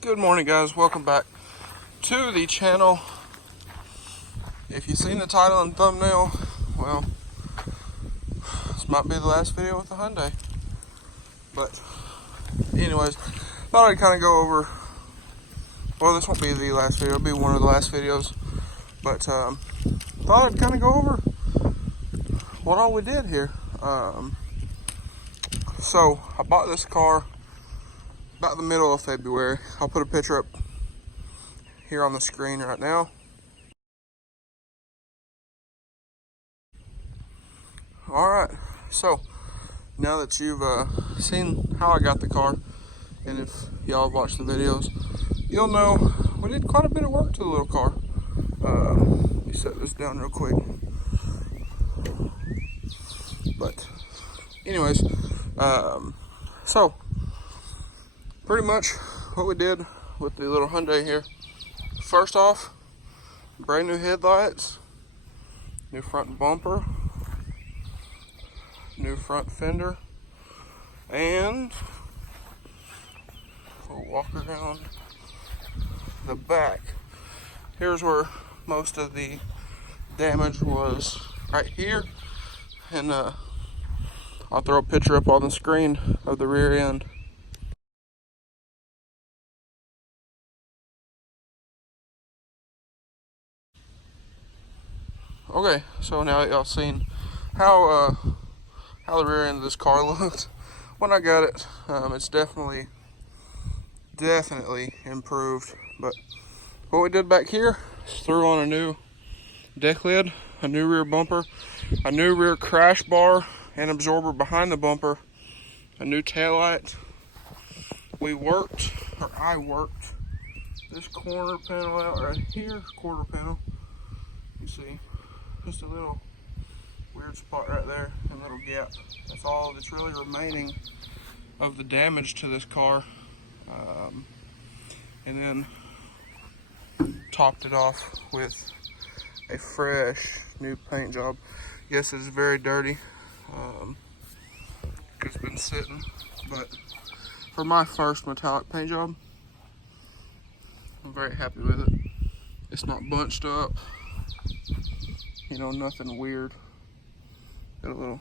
Good morning, guys. Welcome back to the channel. If you've seen the title and thumbnail, well, this might be the last video with the Hyundai. But anyways, thought I'd kind of go over, well, this won't be the last video, it'll be one of the last videos, but thought I'd kind of go over what all we did here. So I bought this car about the middle of February. I'll put a picture up here on the screen right now. Alright, so now that you've seen how I got the car, and if y'all have watched the videos, you'll know we did quite a bit of work to the little car. Let me set this down real quick. But anyways, so pretty much what we did with the little Hyundai here, first off, brand new headlights, new front bumper, new front fender, and we'll walk around the back. Here's where most of the damage was, right here, and I'll throw a picture up on the screen of the rear end. Okay, so now that y'all seen how the rear end of this car looked when I got it, it's definitely improved. But what we did back here is threw on a new deck lid, a new rear bumper, a new rear crash bar and absorber behind the bumper, a new taillight. I worked this corner panel out right here, quarter panel. You see, just a little weird spot right there, and a little gap. That's all that's really remaining of the damage to this car. And then topped it off with a fresh new paint job. Yes, it's very dirty, because it's been sitting, but for my first metallic paint job, I'm very happy with it. It's not bunched up, you know, nothing weird. Got a little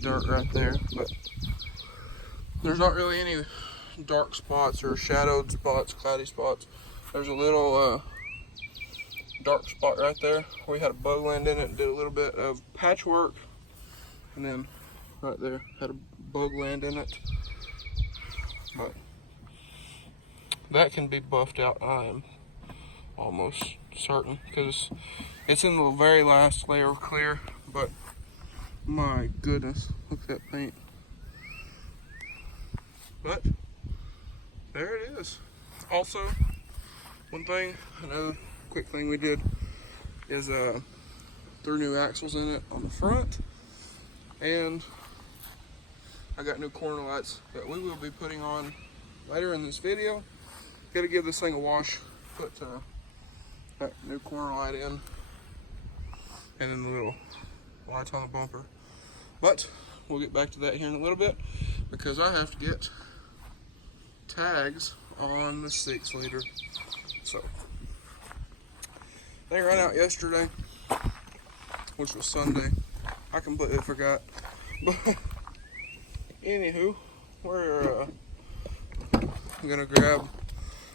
dirt right there, but there's not really any dark spots or shadowed spots, cloudy spots. There's a little dark spot right there. We had a bug land in it and did a little bit of patchwork, and then right there had a bug land in it, but that can be buffed out, I am almost certain, because it's in the very last layer of clear. But my goodness, look at that paint. But there it is. Also, another quick thing we did is threw new axles in it on the front, and I got new corner lights that we will be putting on later in this video. Got to give this thing a wash, put that new corner light in, and then the little lights on the bumper. But we'll get back to that here in a little bit, because I have to get tags on the 6-liter. So they ran out yesterday, which was Sunday. I completely forgot. But anywho, we're gonna grab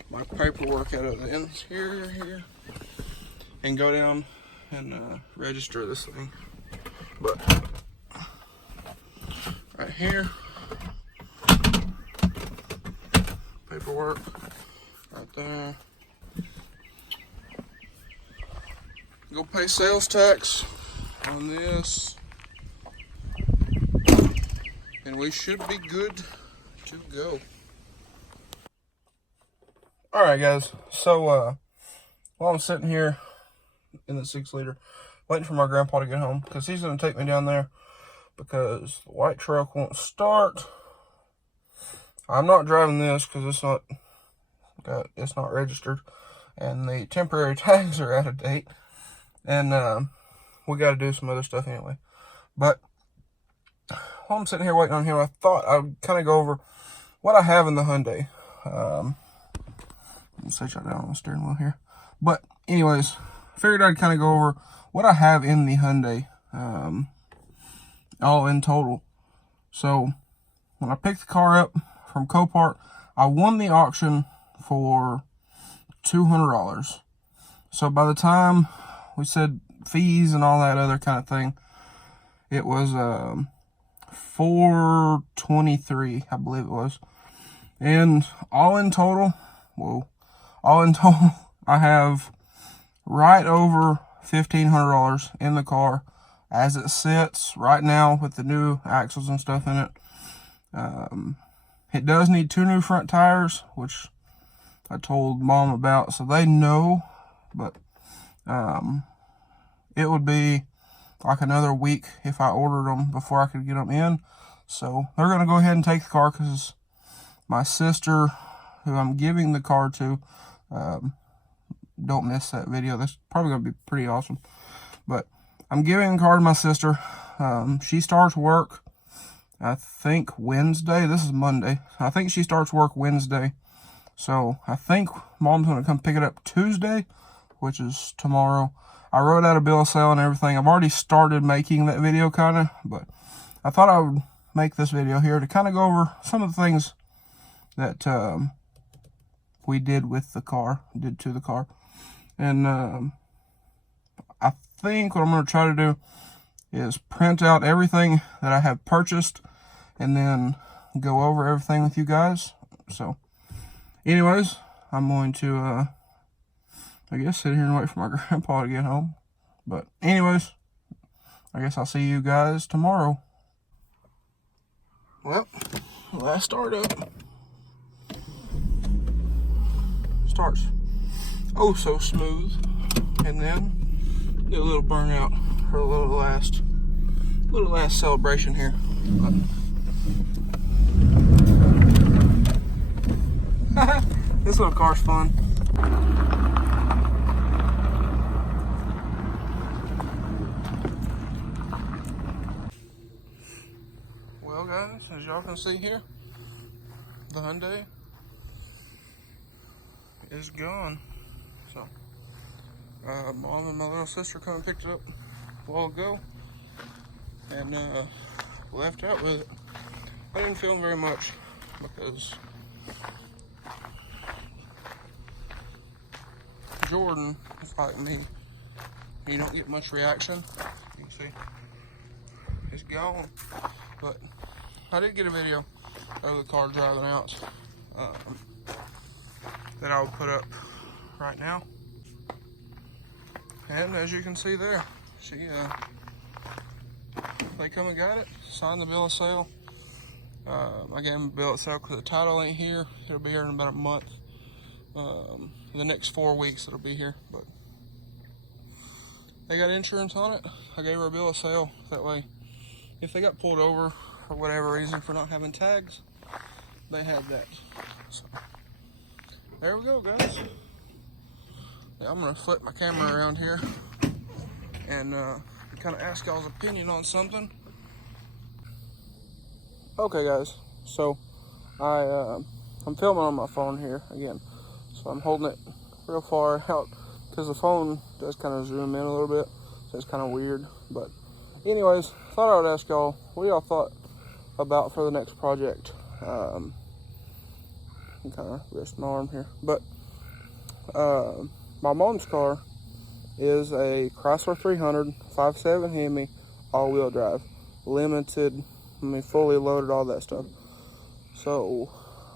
my paperwork out of the interior here and go down and register this thing. But right here, paperwork right there. Go pay sales tax on this, and we should be good to go. Alright, guys, so while I'm sitting here in the 6-liter waiting for my grandpa to get home, because he's going to take me down there because the white truck won't start. I'm not driving this because it's not registered, and the temporary tags are out of date, and we got to do some other stuff anyway. But while I'm sitting here waiting on him, I thought I would kind of go over what I have in the Hyundai. Let me set you down on the steering wheel here. But anyways, figured I'd kind of go over what I have in the Hyundai, all in total. So when I picked the car up from Copart, I won the auction for $200. So by the time we said fees and all that other kind of thing, it was $423, I believe it was. And all in total, I have right over $1,500 in the car as it sits right now with the new axles and stuff in it. It does need 2 new front tires, which I told Mom about, so they know, but it would be like another week if I ordered them before I could get them in. So they're going to go ahead and take the car because my sister, who I'm giving the car to, don't miss that video. That's probably going to be pretty awesome. But I'm giving the car to my sister. She starts work, I think, Wednesday. This is Monday. I think she starts work Wednesday. So I think Mom's going to come pick it up Tuesday, which is tomorrow. I wrote out a bill of sale and everything. I've already started making that video kind of, but I thought I would make this video here to kind of go over some of the things that we did to the car. And I think what I'm going to try to do is print out everything that I have purchased and then go over everything with you guys. So anyways, I'm going to I guess sit here and wait for my grandpa to get home. But anyways, I guess I'll see you guys tomorrow. Well, last startup. Starts oh so smooth, and then do a little burnout for a little last celebration here. This little car's fun. Well guys, as y'all can see here, the Hyundai is gone. So Mom and my little sister come and picked it up a while ago and left out with it. I didn't film very much because Jordan is like me. You don't get much reaction. You can see it's gone. But I did get a video of the car driving out that I will put up right now. And as you can see there, they come and got it, signed the bill of sale. I gave them a bill of sale because the title ain't here. It'll be here in about a month. The next 4 weeks it'll be here, but they got insurance on it. I gave her a bill of sale. That way, if they got pulled over for whatever reason for not having tags, they had that. So there we go, guys. Yeah, I'm gonna flip my camera around here and kind of ask y'all's opinion on something. Okay, guys. So I'm filming on my phone here again. So I'm holding it real far out because the phone does kind of zoom in a little bit. So it's kind of weird. But anyways, thought I would ask y'all what y'all thought about for the next project. I'm kind of wrist my arm here. But my mom's car is a Chrysler 300 5.7 Hemi all-wheel drive, limited, fully loaded, all that stuff. So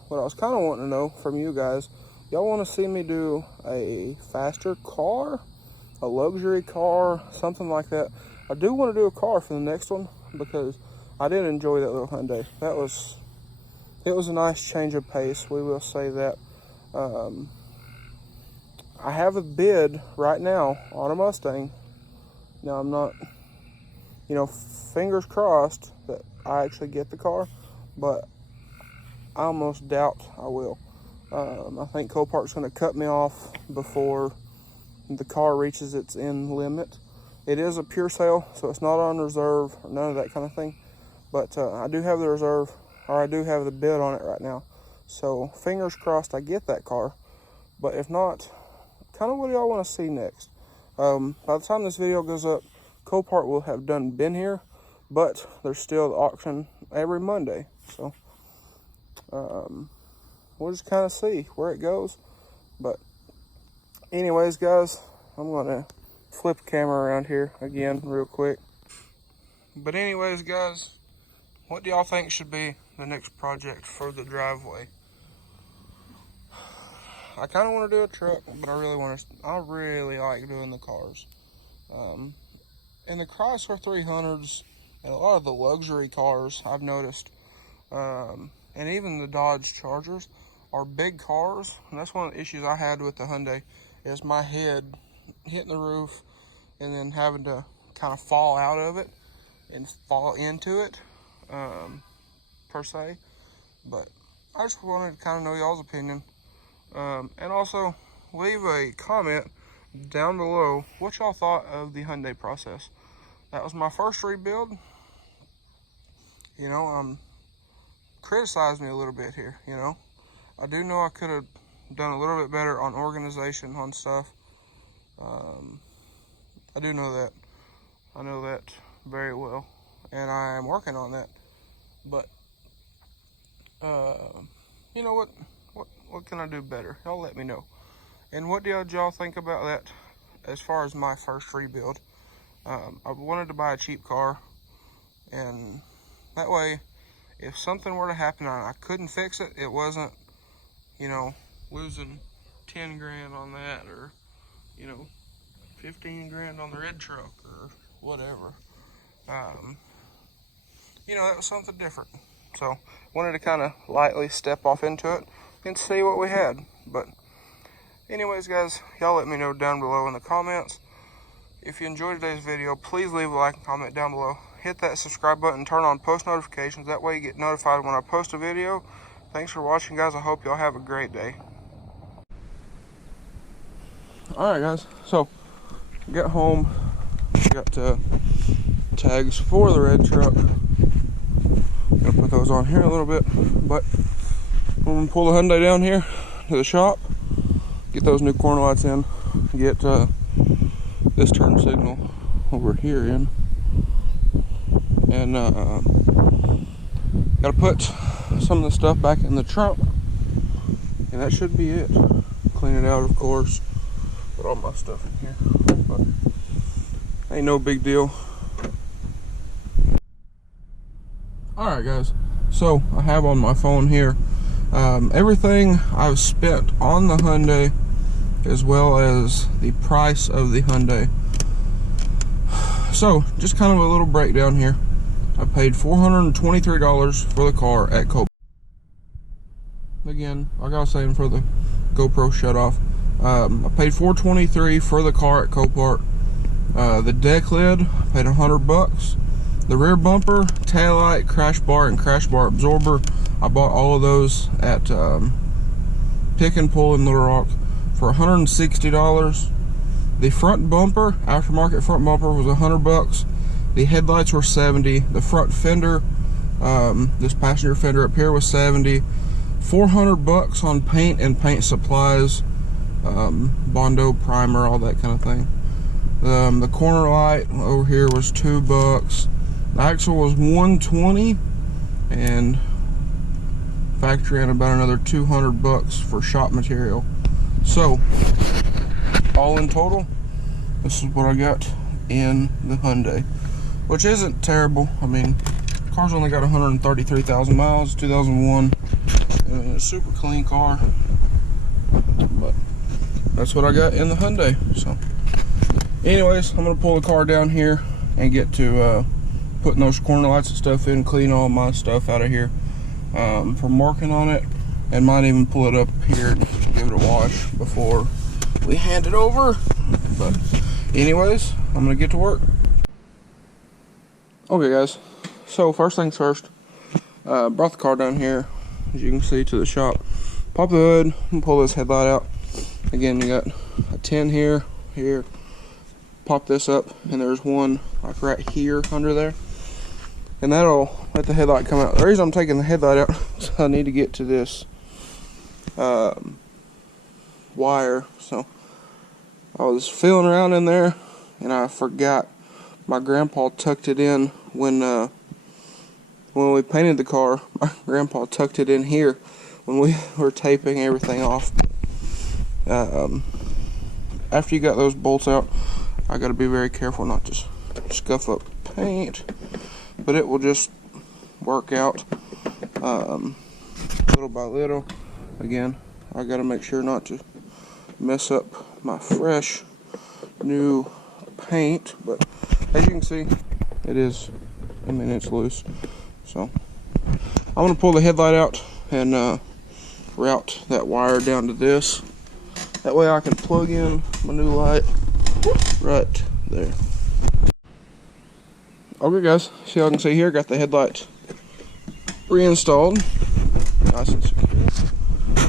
what I was kind of wanting to know from you guys, y'all want to see me do a faster car, a luxury car, something like that? I do want to do a car for the next one because I did enjoy that little Hyundai. It was a nice change of pace, we will say that. I have a bid right now on a Mustang. Now I'm not, fingers crossed that I actually get the car, but I almost doubt I will. I think Copart's going to cut me off before the car reaches its end limit. It is a pure sale, so it's not on reserve or none of that kind of thing. But I do have the reserve, or I do have the bid on it right now. So fingers crossed I get that car. But if not, kind of what do y'all want to see next? By the time this video goes up, Copart will have been here, but there's still the auction every Monday. So we'll just kind of see where it goes. But anyways, guys, I'm gonna flip the camera around here again real quick. But anyways, guys, what do y'all think should be the next project for the driveway? I kind of want to do a truck, but I really like doing the cars. And the Chrysler 300s and a lot of the luxury cars I've noticed, and even the Dodge Chargers are big cars. And that's one of the issues I had with the Hyundai, is my head hitting the roof and then having to kind of fall out of it and fall into it, per se. But I just wanted to kind of know y'all's opinion. And also leave a comment down below what y'all thought of the Hyundai process. That was my first rebuild. You know, criticize me a little bit here, you know. I do know I could have done a little bit better on organization on stuff. I do know that. I know that very well, and I am working on that. But you know what can I do better? Y'all let me know. And what did y'all think about that as far as my first rebuild? I wanted to buy a cheap car, and that way if something were to happen and I couldn't fix it, it wasn't, you know, losing 10 grand on that, or, you know, 15 grand on the red truck or whatever. You know, that was something different. So wanted to kind of lightly step off into it and see what we had. But anyways, guys, y'all let me know down below in the comments. If you enjoyed today's video, please leave a like and comment down below. Hit that subscribe button, turn on post notifications. That way you get notified when I post a video. Thanks for watching, guys. I hope y'all have a great day. Alright, guys, so got home, got tags for the red truck. Gonna put those on here a little bit, but I'm gonna pull the Hyundai down here to the shop, get those new corner lights in, get this turn signal over here in, and gotta put some of the stuff back in the trunk, and that should be it. Clean it out, of course, put all my stuff in here, but ain't no big deal. Alright, guys, so I have on my phone here everything I've spent on the Hyundai, as well as the price of the Hyundai. So just kind of a little breakdown here. I paid $423 for the car at Copart. Again, like I was saying, for the GoPro shut off, I paid $423 for the car at Copart. The deck lid, I paid $100. The rear bumper, taillight, crash bar, and crash bar absorber, I bought all of those at Pick and Pull in Little Rock for $160. The front bumper, aftermarket front bumper, was $100. The headlights were $70. The front fender, this passenger fender up here, was $70. $400 on paint and paint supplies, Bondo primer, all that kind of thing. The corner light over here was $2. The axle was $120, and factory in about another $200 for shop material. So all in total, this is what I got in the Hyundai, which isn't terrible. I mean, the car's only got 133,000 miles, 2001. I mean, it's a super clean car, but that's what I got in the Hyundai. So anyways, I'm gonna pull the car down here and get to putting those corner lights and stuff in, clean all my stuff out of here from working on it, and might even pull it up here and give it a wash before we hand it over. But anyways, I'm gonna get to work. Okay, guys, so first things first, brought the car down here, as you can see, to the shop. Pop the hood and pull this headlight out. Again, you got a 10 here, pop this up, and there's one like right here under there, and that'll let the headlight come out. The reason I'm taking the headlight out is I need to get to this wire. So I was feeling around in there and I forgot my grandpa tucked it in when we painted the car. My grandpa tucked it in here when we were taping everything off. After you got those bolts out, I got to be very careful not to scuff up paint, but it will just work out little by little. Again, I got to make sure not to mess up my fresh new paint, but as you can see, it is, I mean, it's loose. So I'm going to pull the headlight out and route that wire down to this. That way I can plug in my new light right there. Okay guys, see how I can see here, got the headlight reinstalled, nice and secure,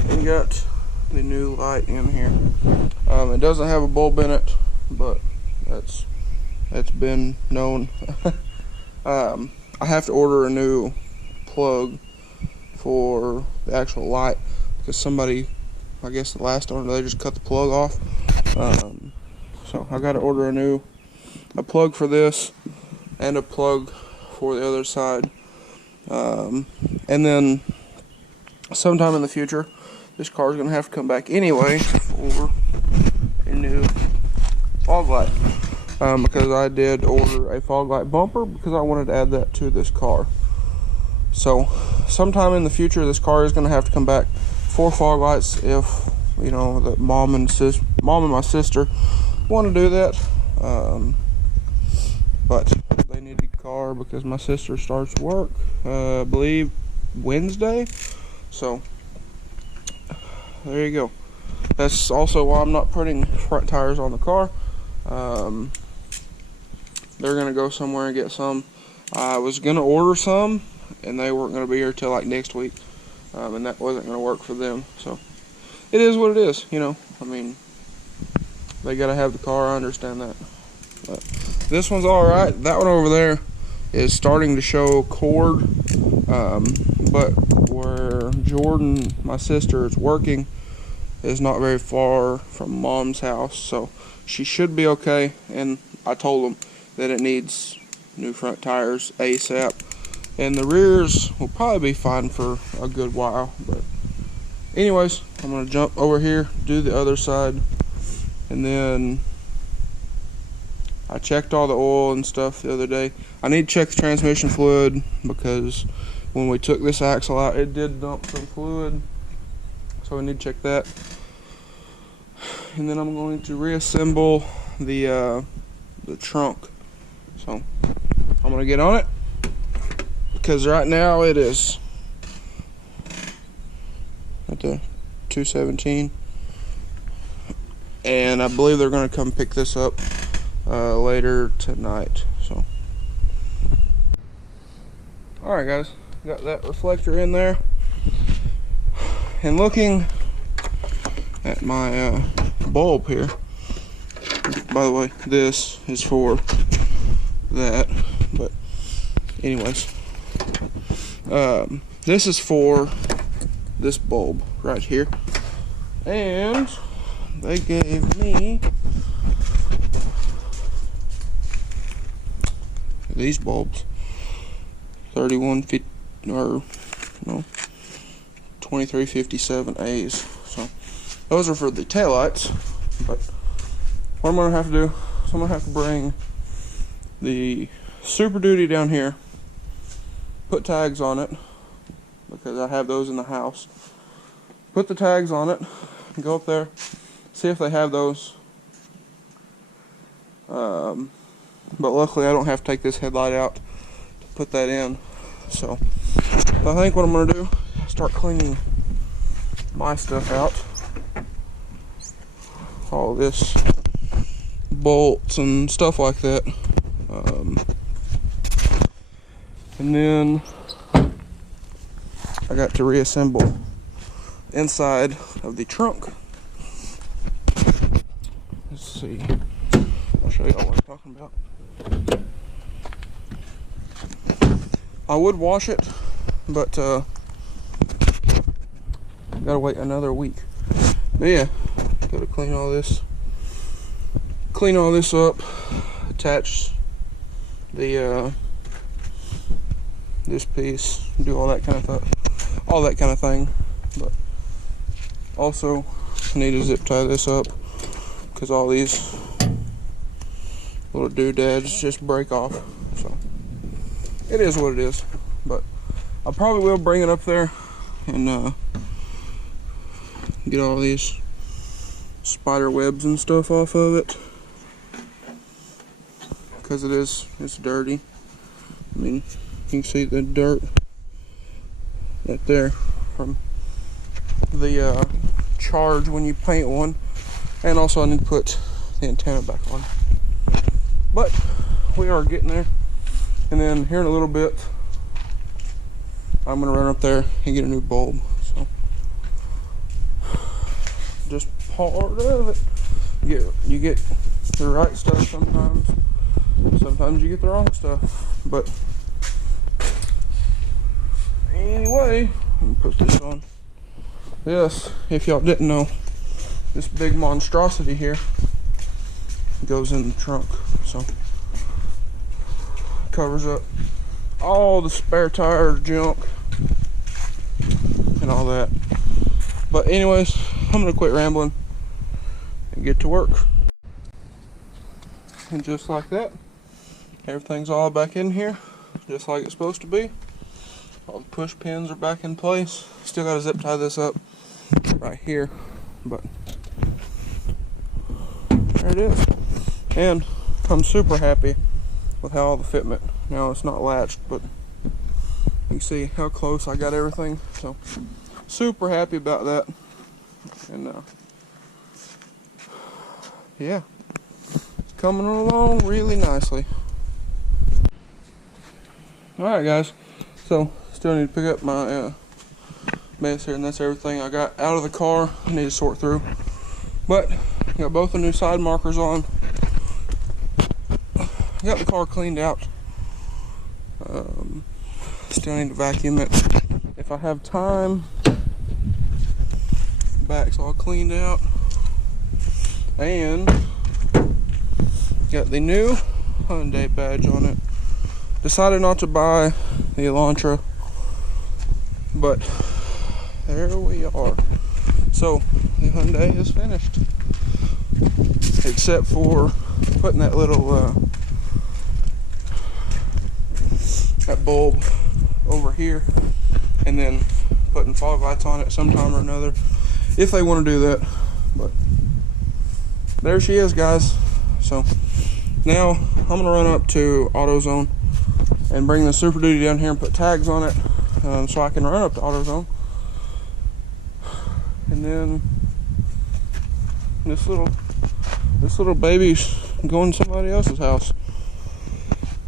and got the new light in here. It doesn't have a bulb in it, but that's been known. I have to order a new plug for the actual light because somebody, I guess the last owner, they just cut the plug off. So I got to order a plug for this and a plug for the other side. And then sometime in the future, this car is going to have to come back anyway for a new fog light. Because I did order a fog light bumper because I wanted to add that to this car. So sometime in the future, this car is going to have to come back for fog lights if, you know, the mom and my sister want to do that. But they need a car because my sister starts work, I believe Wednesday. So there you go. That's also why I'm not putting front tires on the car. They're gonna go somewhere and get some. I was gonna order some, and they weren't gonna be here till like next week, and that wasn't gonna work for them. So it is what it is, you know. I mean, they gotta have the car. I understand that. But this one's all right. That one over there is starting to show cord, but where Jordan, my sister, is working is not very far from Mom's house, so she should be okay. And I told them that it needs new front tires ASAP, and the rears will probably be fine for a good while. But anyways, I'm gonna jump over here, do the other side, and then I checked all the oil and stuff the other day. I need to check the transmission fluid because when we took this axle out, it did dump some fluid, so we need to check that. And then I'm going to reassemble the trunk. So I'm gonna get on it because right now it is at the 217, and I believe they're gonna come pick this up later tonight. So all right guys, got that reflector in there, and looking at my bulb here, by the way, this is for that, but anyways, this is for this bulb right here, and they gave me these bulbs, 2357As. So those are for the taillights. But what I'm gonna have to do is I'm gonna have to bring the Super Duty down here, put tags on it because I have those in the house. Put the tags on it, go up there, see if they have those. But luckily I don't have to take this headlight out to put that in. So I think what I'm gonna do is start cleaning my stuff out. All this bolts and stuff like that. And then I got to reassemble inside of the trunk. Let's see. I'll show y'all what I'm talking about. I would wash it, but gotta wait another week. But yeah, gotta clean all this up, attach the this piece, do all that kind of thing. But also I need to zip tie this up because all these little doodads just break off. So it is what it is. But I probably will bring it up there and get all these spider webs and stuff off of it, because it's dirty. I mean, you can see the dirt right there from the charge when you paint one. And also I need to put the antenna back on. But we are getting there. And then here in a little bit, I'm gonna run up there and get a new bulb. So just part of it. You get the right stuff sometimes. Sometimes you get the wrong stuff. But anyway, let me put this on. This, if y'all didn't know, this big monstrosity here goes in the trunk. So covers up all the spare tire junk and all that. But anyways, I'm gonna quit rambling and get to work. And just like that, everything's all back in here, just like it's supposed to be. All the push pins are back in place. Still gotta zip tie this up right here, but there it is. And I'm super happy with how all the fitment. Now it's not latched, but you can see how close I got everything. So super happy about that. And yeah, coming along really nicely. Alright guys, so still need to pick up my mess here, and that's everything I got out of the car. I need to sort through, but got both the new side markers on. Got the car cleaned out. Still need to vacuum it if I have time. Back's all cleaned out, and got the new Hyundai badge on it. Decided not to buy the Elantra, but there we are. So the Hyundai is finished, except for putting that little that bulb over here, and then putting fog lights on it sometime or another, if they want to do that. But there she is, guys. So now I'm gonna run up to AutoZone and bring the Super Duty down here and put tags on it, so I can run up to AutoZone. And then this little baby's going to somebody else's house.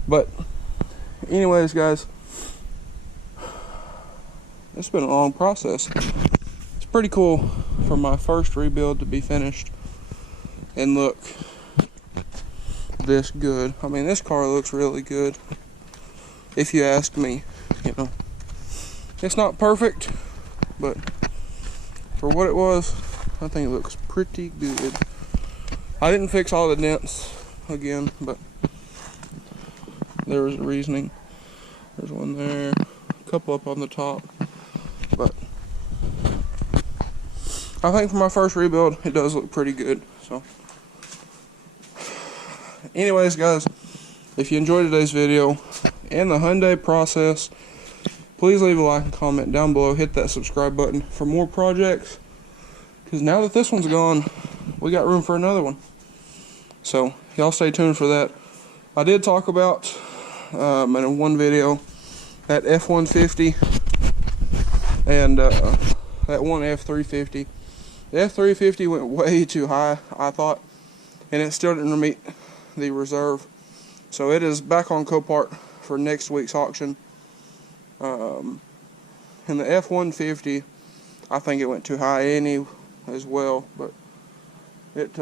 But anyways, guys, it's been a long process. It's pretty cool for my first rebuild to be finished and look this good. I mean, this car looks really good, if you ask me. You know, it's not perfect, but for what it was, I think it looks pretty good. I didn't fix all the dents again, but there was a reasoning. There's one there, a couple up on the top, but I think for my first rebuild, it does look pretty good. So anyways, guys, if you enjoyed today's video and the Hyundai process, please leave a like and comment down below. Hit that subscribe button for more projects, because now that this one's gone, we got room for another one. So y'all stay tuned for that. I did talk about in one video that F-150 and that one F-350. The F-350 went way too high, I thought, and it still didn't meet the reserve. So it is back on Copart for next week's auction. And the F-150, I think it went too high as well, but it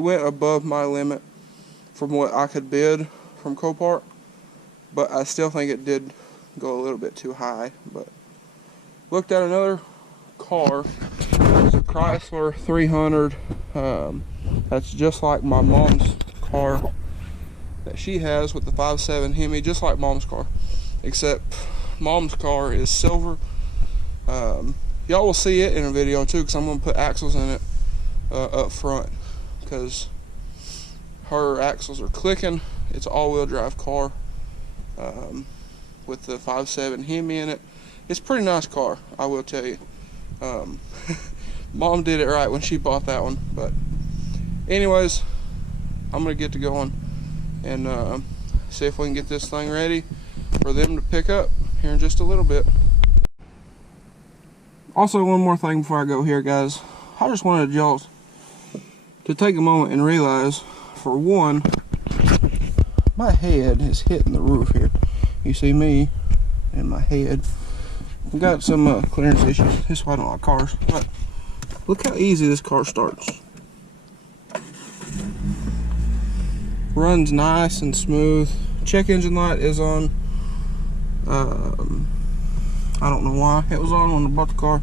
went above my limit from what I could bid from Copart, but I still think it did go a little bit too high. But looked at another car. It's a Chrysler 300. That's just like my mom's car that she has with the 5.7 Hemi, just like mom's car, except mom's car is silver. Y'all will see it in a video too, because I'm going to put axles in it up front, because her axles are clicking. It's an all-wheel drive car with the 5.7 Hemi in it. It's a pretty nice car, I will tell you. Mom did it right when she bought that one. But anyways, I'm going to get to going and see if we can get this thing ready for them to pick up here in just a little bit. Also, one more thing before I go here, guys. I just wanted y'all to take a moment and realize, for one, my head is hitting the roof here. You see me and my head. I've got some clearance issues. This is why I don't like cars. But look how easy this car starts. Runs nice and smooth. Check engine light is on. I don't know why it was on when I bought the car.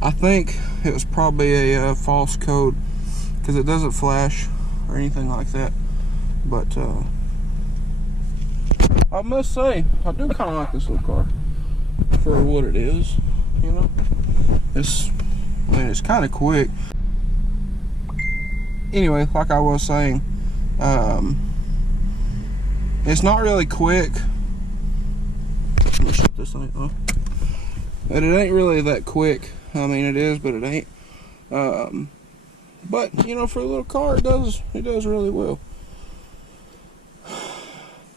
I think it was probably a false code, because it doesn't flash or anything like that. But I must say, I do kind of like this little car for what it is. You know, I mean, it's kind of quick. Anyway, like I was saying, it's not really quick. Let me shut this thing off. But it ain't really that quick. I mean, it is, but it ain't. But you know, for a little car, it does really well.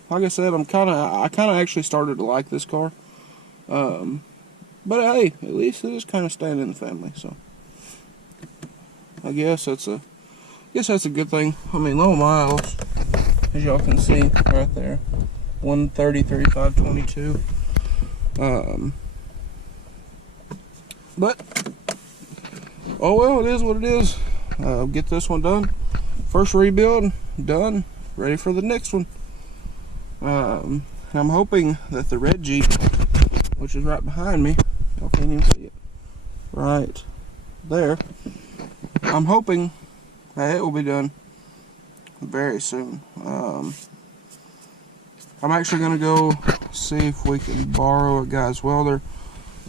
Like I said, I kind of actually started to like this car. But hey, at least it is kind of staying in the family. So I guess that's a good thing. I mean, low miles, as y'all can see right there, 130/35/22. But oh well, it is what it is. Get this one done. First rebuild done. Ready for the next one. And I'm hoping that the red Jeep, which is right behind me, y'all can't even see it, right there, I'm hoping that it will be done very soon. I'm actually going to go see if we can borrow a guy's welder,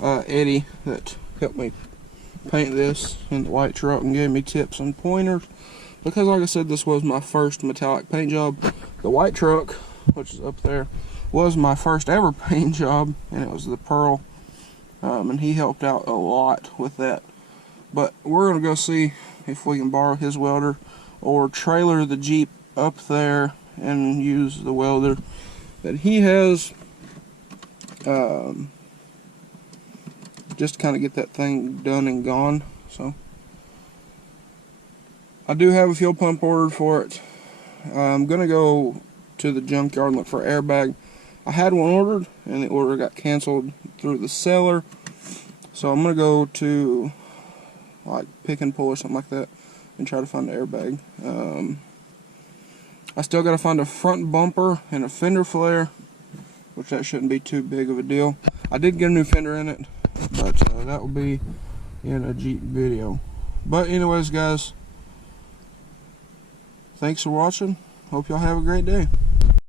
Eddie, that helped me paint this in the white truck and gave me tips and pointers, because like I said, this was my first metallic paint job. The white truck, which is up there, was my first ever paint job, and it was the pearl, and he helped out a lot with that. But we're going to go see if we can borrow his welder or trailer the Jeep up there and use the welder that he has, just to kind of get that thing done and gone. So I do have a fuel pump ordered for it. I'm going to go to the junkyard and look for an airbag. I had one ordered, and the order got canceled through the seller. So I'm going to go to like Pick and Pull or something like that and try to find an airbag. I still got to find a front bumper and a fender flare, which that shouldn't be too big of a deal. I did get a new fender in it, but that will be in a Jeep video. But anyways, guys, thanks for watching. Hope y'all have a great day.